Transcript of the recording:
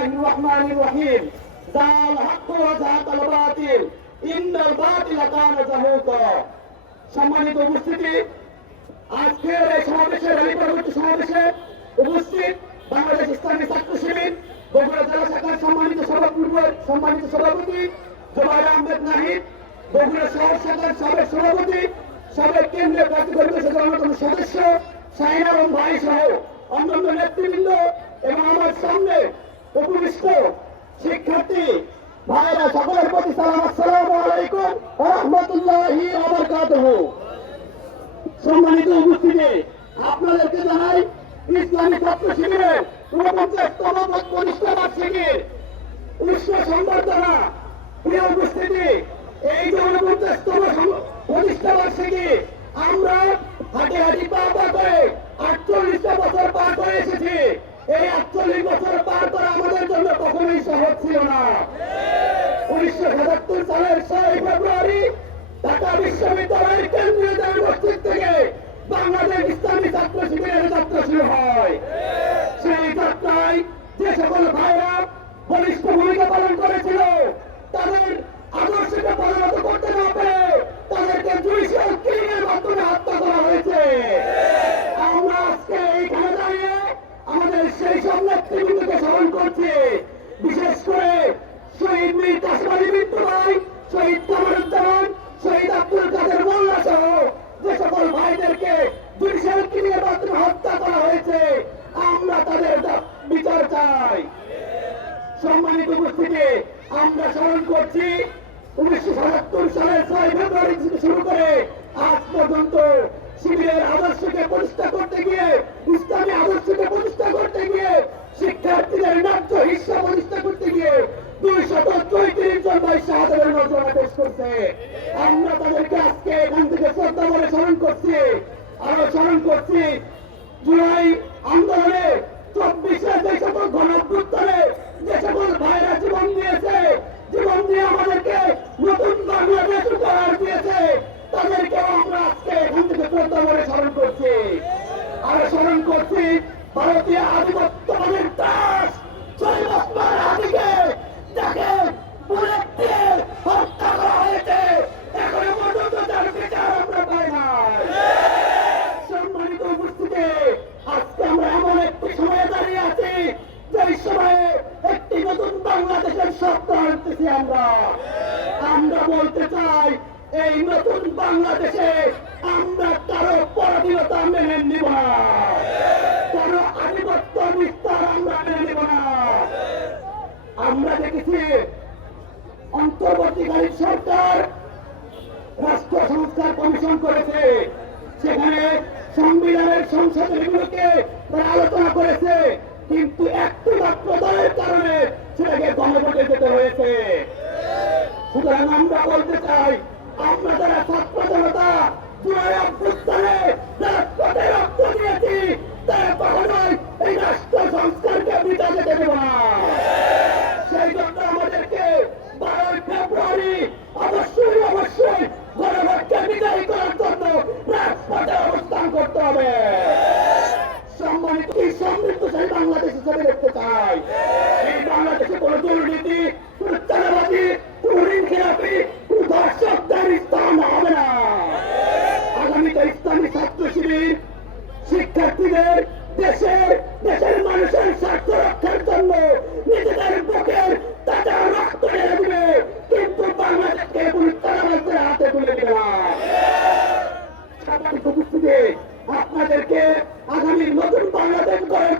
বিসমিল্লাহির রহমানির রহিম যাল হক ওয়া যাকাল বাতিল ইন্নাল বাতিলা কানা যাহুকা। সম্মানিত উপস্থিতি, আজকের এই সমাবেশের পরবর্তী সমাবেশে উপস্থিত বাংলাদেশ ইসলামী ছাত্র শিবির বগুড়া জেলা শাখার সম্মানিত সভাপতি জুবাইর আহমেদ নাহিদ, বগুড়া শহর শাখার সাবেক সভাপতি, সাবেক কেন্দ্রীয় প্রার্থী পরিষদের অন্যতম সদস্য শাহিন আলম ভাই সহ অন্যান্য নেতৃবৃন্দ এবং আমার সামনে উপবিষ্ট শিক্ষার্থী ভাইরা সকলের প্রতি সালাম, আসসালামু আলাইকুম ওয়া রাহমাতুল্লাহি ওয়া বারাকাতুহু। সম্মানিত উপস্থিতি, আপনাদেরকে জানাই ইসলামী ছাত্র শিবিরের ৪৯তম প্রতিষ্ঠা বার্ষিকীর উৎসব সংবর্ধনা। প্রিয় উপস্থিতি, এই যে ৪৯তম প্রতিষ্ঠা বার্ষিকী আমরা হাঁটি হাঁটি পা পা করে ৪৮টা বছর পার করে এসেছি। এই ৪৮ বছর পার করা আমাদের জন্য কখনোই সহজ ছিল না। ১৯৭৭ সালের ৬ ফেব্রুয়ারি ঢাকা বিশ্ববিদ্যালয়ের কেন্দ্রীয় জামে মসজিদ থেকে বাংলাদেশ ইসলামী ছাত্র শিবিরের যাত্রা শুরু হয়। সেই যাত্রায় যে সকল ভাইরা বলিষ্ঠ ভূমিকা পালন করেছিল, তাদের আদর্শকে পরিণত করতে না পেরে তাদেরকে জুডিশিয়াল কিলিং এর মাধ্যমে হত্যা করা হয়েছে। আমরা আজকে এইখানে দাঁড়িয়ে আমাদের সেই সব নেতৃবৃন্দকে স্মরণ করছি। বিশেষ করে শহীদ মীর কাসেম আলী মিন্টু ভাই, শহীদ কামরুজ্জামান, শহীদ আব্দুল কাদের মোল্লা সহ যে সকল ভাইদেরকে জুডিশিয়াল কিলিং এর মাধ্যমে হত্যা করা হয়েছে, আমরা তাদের বিচার চাই। সম্মানিত উপস্থিতি, আমরা স্মরণ করছি ১৯৭৭ সালের ৬ ফেব্রুয়ারি থেকে শুরু করে আজ পর্যন্ত শিবিরের আদর্শকে প্রতিষ্ঠা করতে গিয়ে, ইসলামী আদর্শকে প্রতিষ্ঠা করতে গিয়ে, শিক্ষার্থীদের ন্যায্য হিস্সা প্রতিষ্ঠা করতে গিয়ে ২৩৪ জন ভাই শাহাদাতের নজরানা পেশ করছে। আমরা তাদেরকে আজকে এখান থেকে শ্রদ্ধা করে স্মরণ করছি। আরো স্মরণ করছি জুলাই আন্দোলনে ২৪ যে সকল গণঅভ্যুত্থানে যে সকল ভাইরা জীবন দিয়েছে, জীবন দিয়ে আমাদেরকে নতুন বাংলাদেশ উপহার দিয়েছে, তাদেরকেও আমরা আজকে এখান থেকে শ্রদ্ধা করে স্মরণ করছি। আরো স্মরণ করছি ভারতীয় আধিপত্যবাদের দাস শহীদ ওসমান হাদিকে, যাকে বুলেট দিয়ে হত্যা করা হয়েছে, এখনো পর্যন্ত তার বিচার আমরা পাই না। সম্মানিত উপস্থিতি, আজকে আমরা এমন একটি সময়ে দাঁড়িয়ে আছি যে সময়ে একটি নতুন বাংলাদেশের স্বপ্ন আনতেছি। আমরা বলতে চাই, এই নতুন বাংলাদেশে আমরা কারো পরাধীনতা মেনে নিব না, কারো আধিপত্য বিস্তার আমরা মেনে নিব না। আমরা দেখেছি অন্তর্বর্তীকালীন সরকার রাষ্ট্র সংস্কার কমিশন করেছে, সেখানে সংবিধানের সংশোধনীগুলোকে তারা আলোচনা করেছে, কিন্তু একটি মাত্র দলের কারণে সেটাকে গণভোটে যেতে হয়েছে। সুতরাং আমরা বলতে চাই, আমরা যারা ছাত্র জনতা জুলাই অভ্যুত্থানে রাজপথে রক্ত দিয়েছি, তারা কখনোই এই রাষ্ট্র সংস্কারকে বৃথা যেতে দেব না। সেই জন্য আমাদেরকে ১২ ফেব্রুয়ারি অবশ্যই গণভোটকে বিজয়ী করার জন্য রাজপথে অবস্থান করতে হবে। সম্মানিত সমৃদ্ধশালী বাংলাদেশ হিসেবে দেখতে চাই। এই বাংলাদেশে কোন দুর্নীতি, কোন চাঁদাবাজি, কোন ঋণ খেলাপি, কোন ধর্ষকদের স্থান হবে না। আগামীতে ইসলামী ছাত্র শিবির শিক্ষার্থীদের দেশের মানুষের স্বার্থ রক্ষার জন্য নিজেদের বুকের তাজা রক্ত ঢেলে দিবে, কিন্তু বাংলাদেশকে কোন চাঁদাবাজদের হাতে তুলে দিবে না। সম্মানিত উপস্থিতি, আপনাদেরকে আগামী নতুন বাংলাদেশ গড়ার